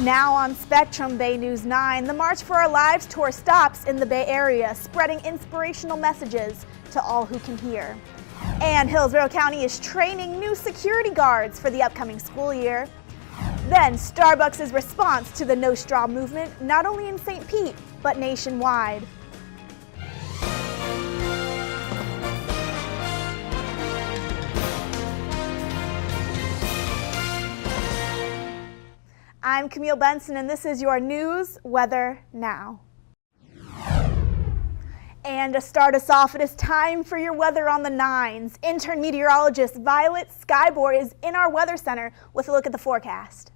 Now on Spectrum Bay News 9, the March for Our Lives tour stops in the Bay Area, spreading inspirational messages to all who can hear. And Hillsborough County is training new security guards for the upcoming school year. Then Starbucks' response to the No Straw movement, not only in St. Pete, but nationwide. I'm Camille Benson, and this is your news weather now. And to start us off, it is time for your weather on the 9s. Intern meteorologist Scibior is in our weather center with a look at the forecast.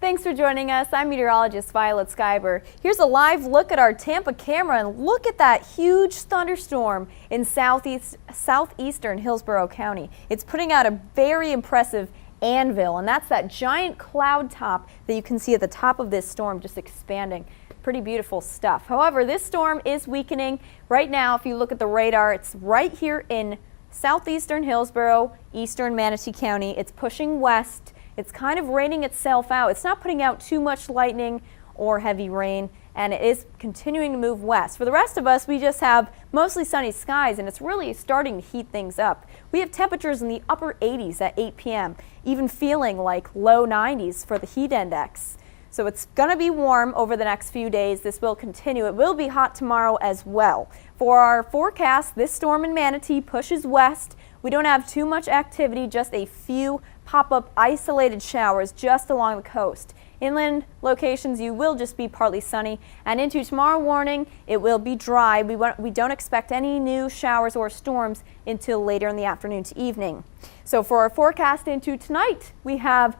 Thanks for joining us. I'm meteorologist Scibior. Here's a live look at our Tampa camera, and look at that huge thunderstorm in southeastern Hillsborough County. It's putting out a very impressive anvil, and that's that giant cloud top that you can see at the top of this storm just expanding. Pretty beautiful stuff. However, this storm is weakening. Right now, if you look at the radar, it's right here in southeastern Hillsborough, eastern Manatee County. It's pushing west. It's kind of raining itself out. It's not putting out too much lightning or heavy rain, and it is continuing to move west. For the rest of us, we just have mostly sunny skies, and it's really starting to heat things up. We have temperatures in the upper 80s at 8 p.m., even feeling like low 90s for the heat index. So it's going to be warm over the next few days. This will continue. It will be hot tomorrow as well. For our forecast, this storm in Manatee pushes west. We don't have too much activity, just a few pop-up isolated showers just along the coast. Inland locations, you will just be partly sunny, and into tomorrow morning, it will be dry. We don't expect any new showers or storms until later in the afternoon to evening. So for our forecast into tonight, we have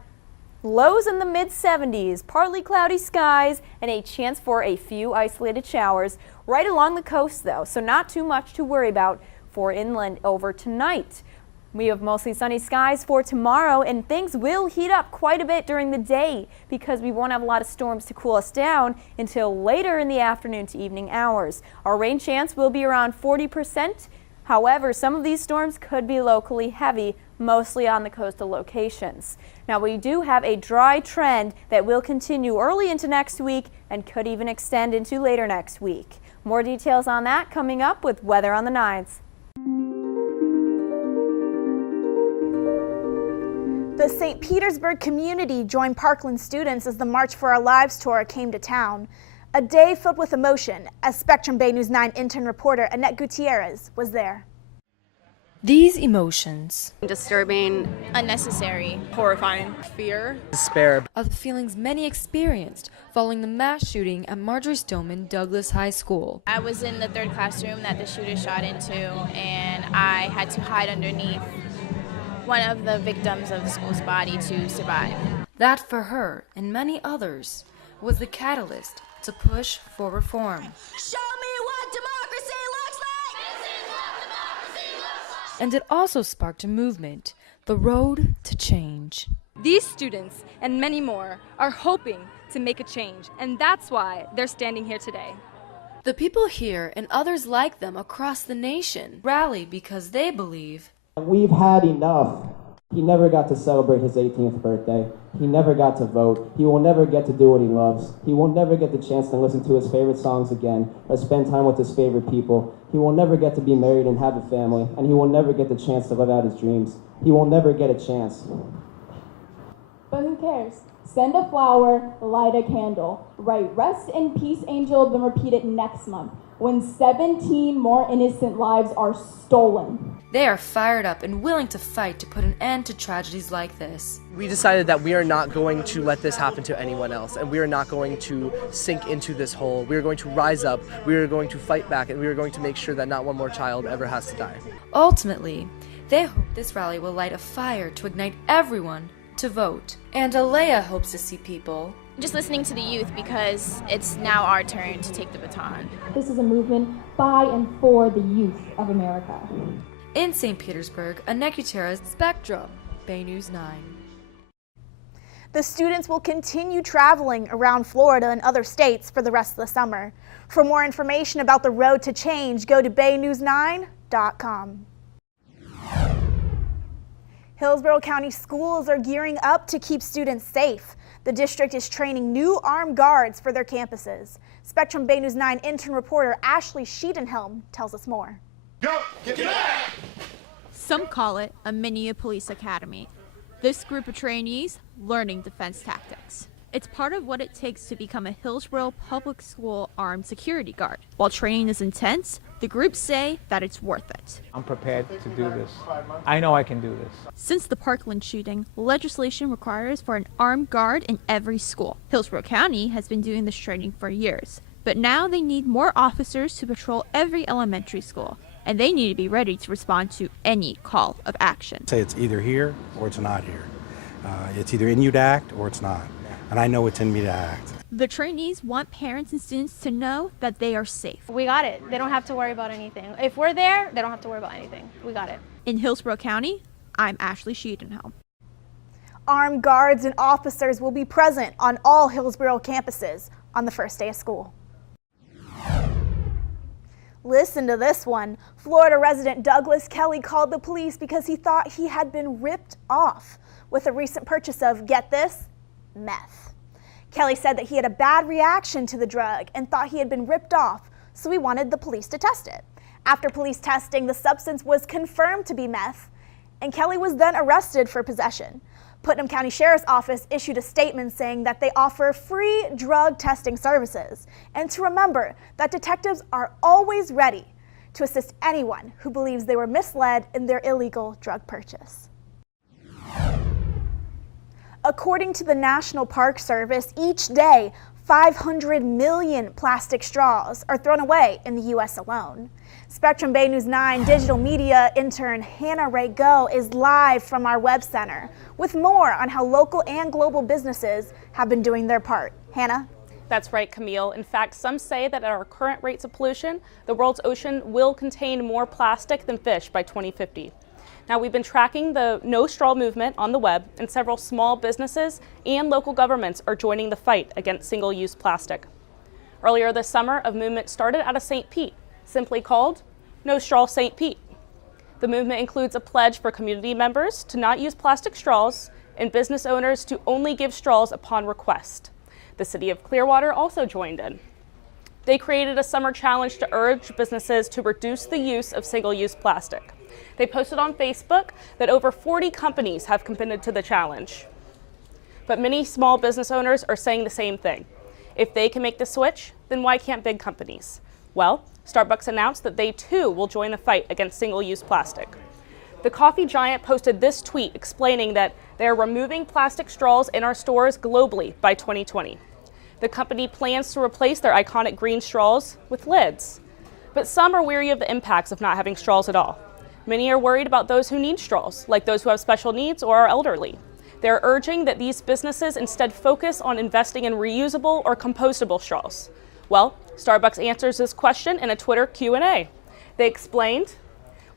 lows in the mid-70s, partly cloudy skies, and a chance for a few isolated showers right along the coast though, so not too much to worry about for inland over tonight. We have mostly sunny skies for tomorrow, and things will heat up quite a bit during the day because we won't have a lot of storms to cool us down until later in the afternoon to evening hours. Our rain chance will be around 40%. However, some of these storms could be locally heavy, mostly on the coastal locations. Now, we do have a dry trend that will continue early into next week and could even extend into later next week. More details on that coming up with Weather on the 9s. The St. Petersburg community joined Parkland students as the March for Our Lives tour came to town. A day filled with emotion, as Spectrum Bay News 9 intern reporter Annette Gutierrez was there. These emotions, disturbing, unnecessary, horrifying, fear, despair, are the feelings many experienced following the mass shooting at Marjory Stoneman Douglas High School. I was in the third classroom that the shooter shot into, and I had to hide underneath one of the victims of the school's body to survive. That for her and many others was the catalyst to push for reform. Show me what democracy looks like! This is what democracy looks like! And it also sparked a movement, the road to change. These students and many more are hoping to make a change, and that's why they're standing here today. The people here and others like them across the nation rally because they believe we've had enough. He never got to celebrate his 18th birthday. He never got to vote. He will never get to do what he loves. He will never get the chance to listen to his favorite songs again or spend time with his favorite people. He will never get to be married and have a family, and he will never get the chance to live out his dreams. He will never get a chance. But who cares? Send a flower, light a candle. Write "Rest in Peace, Angel," then repeat it next month, when 17 more innocent lives are stolen. They are fired up and willing to fight to put an end to tragedies like this. We decided that we are not going to let this happen to anyone else, and we are not going to sink into this hole. We are going to rise up, we are going to fight back, and we are going to make sure that not one more child ever has to die. Ultimately, they hope this rally will light a fire to ignite everyone to vote. And AALAYAH hopes to see people Just listening to the youth, because it's now our turn to take the baton. This is a movement by and for the youth of America. In St. Petersburg, Annette Gutierrez, Spectrum Bay News 9. The students will continue traveling around Florida and other states for the rest of the summer. For more information about the road to change, go to baynewsnine.com. Hillsborough County schools are gearing up to keep students safe. The district is training new armed guards for their campuses. Spectrum Bay News 9 intern reporter Ashley Sheedenhelm tells us more. Go! Get back! Some call it a mini police academy. This group of trainees learning defense tactics. It's part of what it takes to become a Hillsborough Public School armed security guard. While training is intense, the groups say that it's worth it. I'm prepared to do this. I know I can do this. Since the Parkland shooting, legislation requires for an armed guard in every school. Hillsborough County has been doing this training for years, but now they need more officers to patrol every elementary school, and they need to be ready to respond to any call of action. Say it's either here or it's not here. It's either in you to act or it's not. And I know it's in me to act. The trainees want parents and students to know that they are safe. We got it. They don't have to worry about anything. If we're there, they don't have to worry about anything. We got it. In Hillsborough County, I'm Ashley Sheedenhelm. Armed guards and officers will be present on all Hillsborough campuses on the first day of school. Listen to this one. Florida resident Douglas Kelly called the police because he thought he had been ripped off with a recent purchase of, get this, meth. Kelly said that he had a bad reaction to the drug and thought he had been ripped off, so he wanted the police to test it. After police testing, the substance was confirmed to be meth, and Kelly was then arrested for possession. Putnam County Sheriff's Office issued a statement saying that they offer free drug testing services, and to remember that detectives are always ready to assist anyone who believes they were misled in their illegal drug purchase. According to the National Park Service, each day 500 million plastic straws are thrown away in the U.S. alone. Spectrum Bay News 9 digital media intern Hannah Ray Go is live from our web center with more on how local and global businesses have been doing their part. Hannah? That's right, Camille. In fact, some say that at our current rates of pollution, the world's ocean will contain more plastic than fish by 2050. Now, we've been tracking the no straw movement on the web, and several small businesses and local governments are joining the fight against single-use plastic. Earlier this summer, a movement started out of St. Pete, simply called No Straw St. Pete. The movement includes a pledge for community members to not use plastic straws and business owners to only give straws upon request. The city of Clearwater also joined in. They created a summer challenge to urge businesses to reduce the use of single-use plastic. They posted on Facebook that over 40 companies have committed to the challenge. But many small business owners are saying the same thing. If they can make the switch, then why can't big companies? Well, Starbucks announced that they too will join the fight against single-use plastic. The coffee giant posted this tweet explaining that they are removing plastic straws in our stores globally by 2020. The company plans to replace their iconic green straws with lids. But some are weary of the impacts of not having straws at all. Many are worried about those who need straws, like those who have special needs or are elderly. They're urging that these businesses instead focus on investing in reusable or compostable straws. Well, Starbucks answers this question in a Twitter Q&A. They explained,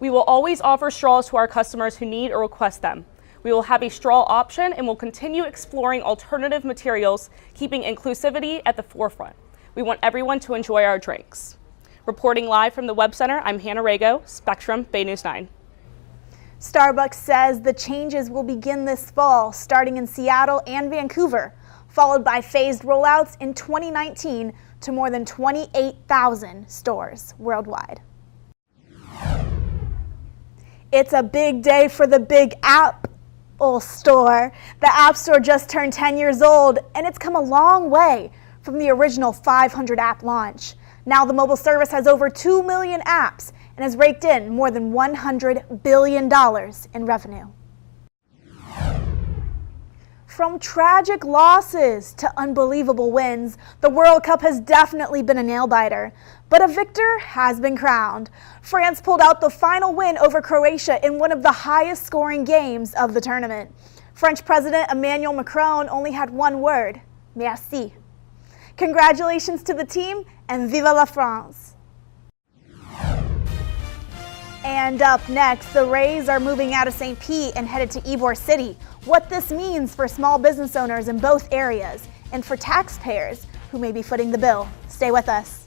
"We will always offer straws to our customers who need or request them. We will have a straw option and will continue exploring alternative materials, keeping inclusivity at the forefront. We want everyone to enjoy our drinks." Reporting live from the Web Center, I'm Hannah Rago, Spectrum Bay News 9. Starbucks says the changes will begin this fall, starting in Seattle and Vancouver, followed by phased rollouts in 2019 to more than 28,000 stores worldwide. It's a big day for the Big Apple Store. The App Store just turned 10 years old, and it's come a long way from the original 500 app launch. Now the mobile service has over 2 million apps and has raked in more than $100 billion in revenue. From tragic losses to unbelievable wins, the World Cup has definitely been a nail-biter, but a victor has been crowned. France pulled out the final win over Croatia in one of the highest-scoring games of the tournament. French President Emmanuel Macron only had one word: merci. Congratulations to the team, and vive la France. And up next, the Rays are moving out of St. Pete and headed to Ybor City. What this means for small business owners in both areas and for taxpayers who may be footing the bill. Stay with us.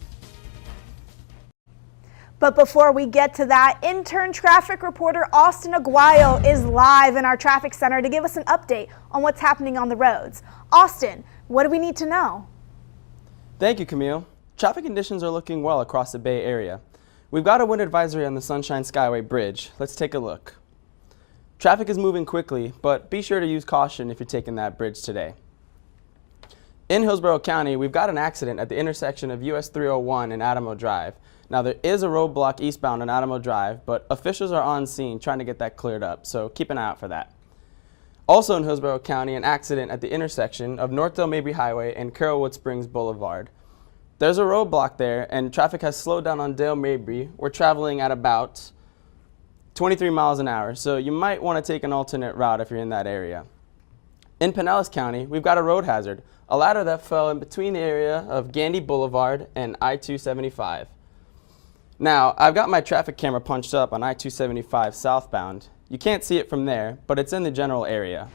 But before we get to that, intern traffic reporter Austin Aguayo is live in our traffic center to give us an update on what's happening on the roads. Austin, what do we need to know? Thank you, Camille. Traffic conditions are looking well across the Bay Area. We've got a wind advisory on the Sunshine Skyway Bridge. Let's take a look. Traffic is moving quickly, but be sure to use caution if you're taking that bridge today. In Hillsborough County, we've got an accident at the intersection of US 301 and Adamo Drive. Now, there is a roadblock eastbound on Adamo Drive, but officials are on scene trying to get that cleared up, so keep an eye out for that. Also in Hillsborough County, an accident at the intersection of Northdale Mabry Highway and Carrollwood Springs Boulevard. There's a roadblock there, and traffic has slowed down on Dale Mabry. We're traveling at about 23 miles an hour, so you might want to take an alternate route if you're in that area. In Pinellas County, we've got a road hazard, a ladder that fell in between the area of Gandy Boulevard and I-275. Now, I've got my traffic camera punched up on I-275 southbound. You can't see it from there, but it's in the general area.